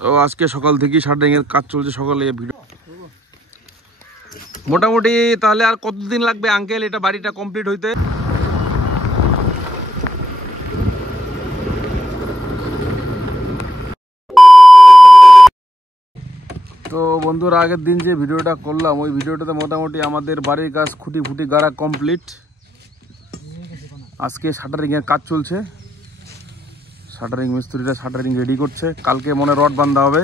তো আজকে সকাল থেকেই শাটারিং এর কাজ চলছে। সকালে ভিডিও মোটামুটি তাহলে আর কতদিন লাগবে আঙ্কেল এটা বাড়িটা কমপ্লিট হইতে? তো বন্ধুরা, আগের দিন যে ভিডিওটা করলাম ওই ভিডিওটাতে মোটামুটি আমাদের বাড়ির কাজ খুঁটি ফুটি গাড়া কমপ্লিট। আজকে শাটারিং এর কাজ চলছে, শাটারিং মিস্ত্রিরা শাটারিং রেডি করছে। কালকে মনে রড বাঁধা হবে।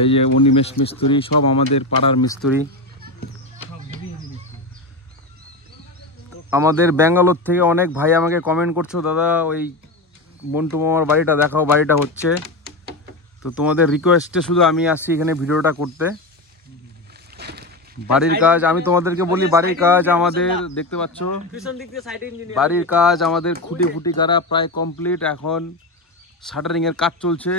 এই যে উনিমেশ মিস্ত্রি, সব আমাদের পাড়ার মিস্ত্রি। আমাদের ব্যাঙ্গালোর থেকে অনেক ভাই আমাকে কমেন্ট করছো, দাদা ওই মন্টু মামার বাড়িটা দেখাও, বাড়িটা হচ্ছে। তো তোমাদের রিকোয়েস্টে শুধু আমি আসছি এখানে ভিডিওটা করতে। বাড়ির কাজ আমি তোমাদেরকে বলি, বাড়ির কাজ আমাদের দেখতে পাচ্ছ, বাড়ির কাজ আমাদের খুঁটি ফুটি গাড়া প্রায় কমপ্লিট। এখন শাটারিং এর কাজ চলছে।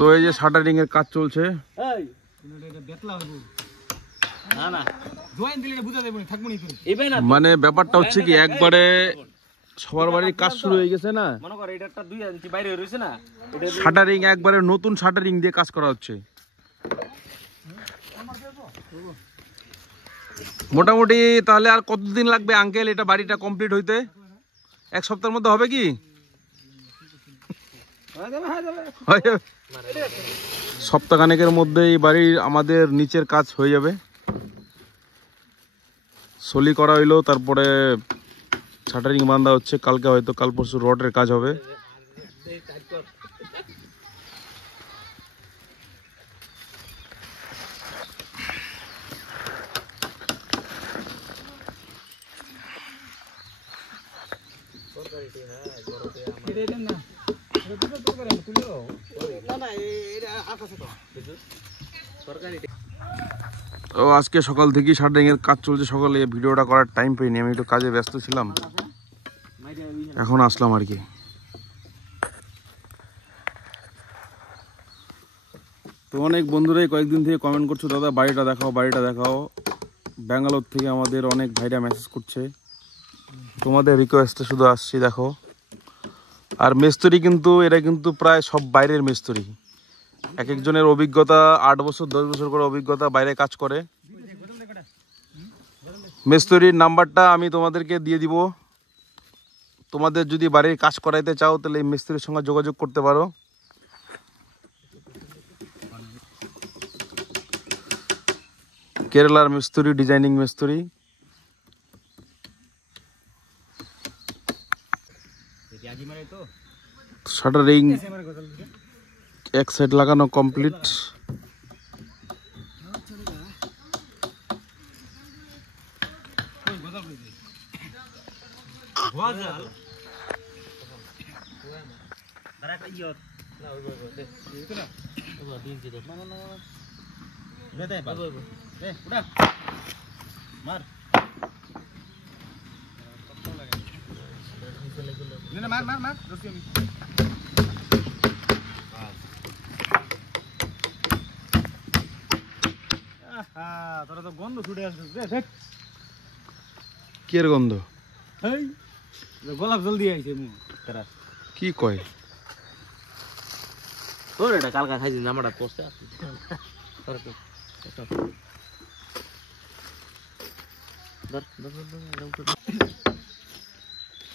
তো এই যে শাটারিং এর কাজ চলছে। মানে ব্যাপারটা হচ্ছে কি, একবারে সবার বাড়ির কাজ শুরু হয়ে গেছে না, শাটারিং একবারে নতুন শাটারিং দিয়ে কাজ করা হচ্ছে। মোটামুটি তাহলে আর কতদিন লাগবে আঙ্কেল এটা বাড়িটা কমপ্লিট হইতে? এক সপ্তাহের মধ্যে হবে কি? সপ্তাহখানেকের মধ্যেই বাড়ির আমাদের নিচের কাজ হয়ে যাবে। সলি করা হইলো, তারপরে শাটারিং বাঁধা হচ্ছে। কালকে হয়তো কাল পরশু রডের কাজ হবে। তো আজকে সকাল থেকেই শাটারিং এর কাজ চলছে। সকালে ভিডিওটা করার টাইম পাইনি, আমি একটু কাজে ব্যস্ত ছিলাম, এখন আসলাম আর কি। তো অনেক বন্ধুরাই কয়েকদিন থেকে কমেন্ট করছো, দাদা বাড়িটা দেখাও, বাড়িটা দেখাও। ব্যাঙ্গালোর থেকে আমাদের অনেক ভাইরা মেসেজ করছে, তোমাদের রিকোয়েস্টে শুধু আসছি। দেখো, আর মিস্ত্রি কিন্তু এরা কিন্তু প্রায় সব বাইরের মিস্ত্রি। এক একজনের অভিজ্ঞতা 8 বছর 10 বছর করে অভিজ্ঞতা, বাইরে কাজ করে। মিস্ত্রির নাম্বারটা আমি তোমাদেরকে দিয়ে দিব। তোমাদের যদি বাড়ির কাজ করাইতে চাও তাহলে এই মিস্ত্রির সঙ্গে যোগাযোগ করতে পারো। কেরালার মিস্ত্রি, ডিজাইনিং মিস্ত্রি। শাটারিং এক সাইড লাগানো কমপ্লিট। তোরা তো গন্ধ ছুটে আসছে, কি এর গন্ধ? গোলাপ জল দিয়ে আইছে তারা, কি কয় তোর এটা কালকা খাইছি জামাটা পড়ছে।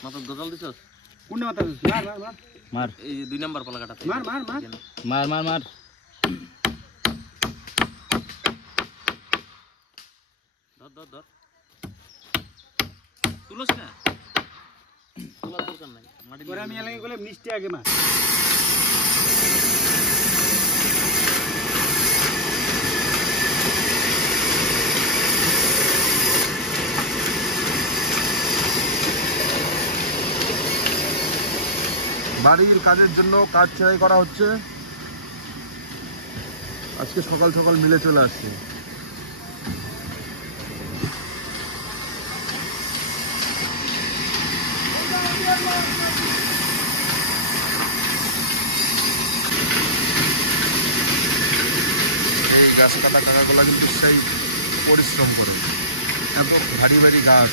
মাথা গজল দিছস কোন মাথা? মার মার মার মার, এই 2 নাম্বার পলা কাটা, মার মার মার মার মার মার। ধর ধর ধর, তুলস না, তোলার দরকার নাই। মাটি করে আমি এলাকে গেলে মিষ্টি আগে মা। বাড়ির কাজের জন্য কাজ ছাড়াই করা হচ্ছে। আজকে সকাল সকাল মিলে চলে আসছে। এই গাছ কাটা টাকাগুলো কিন্তু সেই পরিশ্রম করে, এত ভারী ভারী গাছ।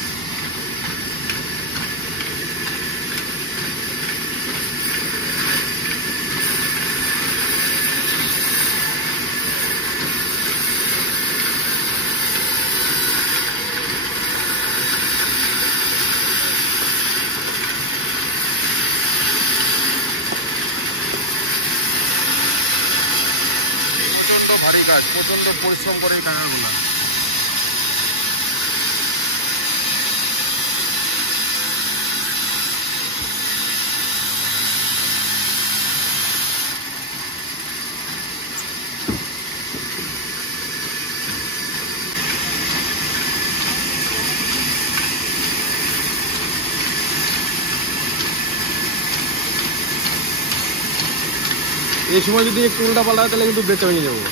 প্রচন্ড ভারী কাজ, প্রচন্ড পরিশ্রম করে এই টাকাগুলো। এই সময় যদি একটু উল্টা পাল্টা হয় তাহলে কিন্তু বেঁচে ভেঙে যাবো।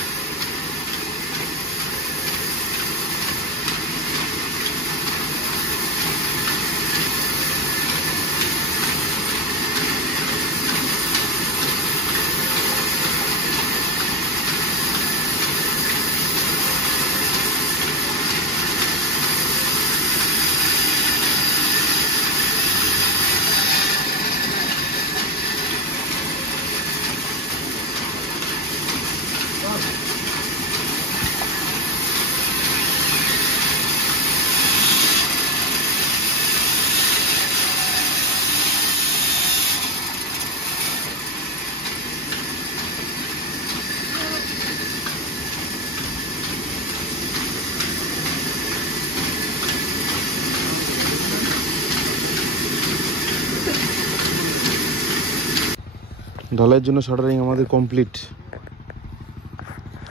ঢালাইয়ের জন্য শাটারিং আমাদের কমপ্লিট।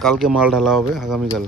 কালকে মাল ঢালা হবে, আগামীকাল।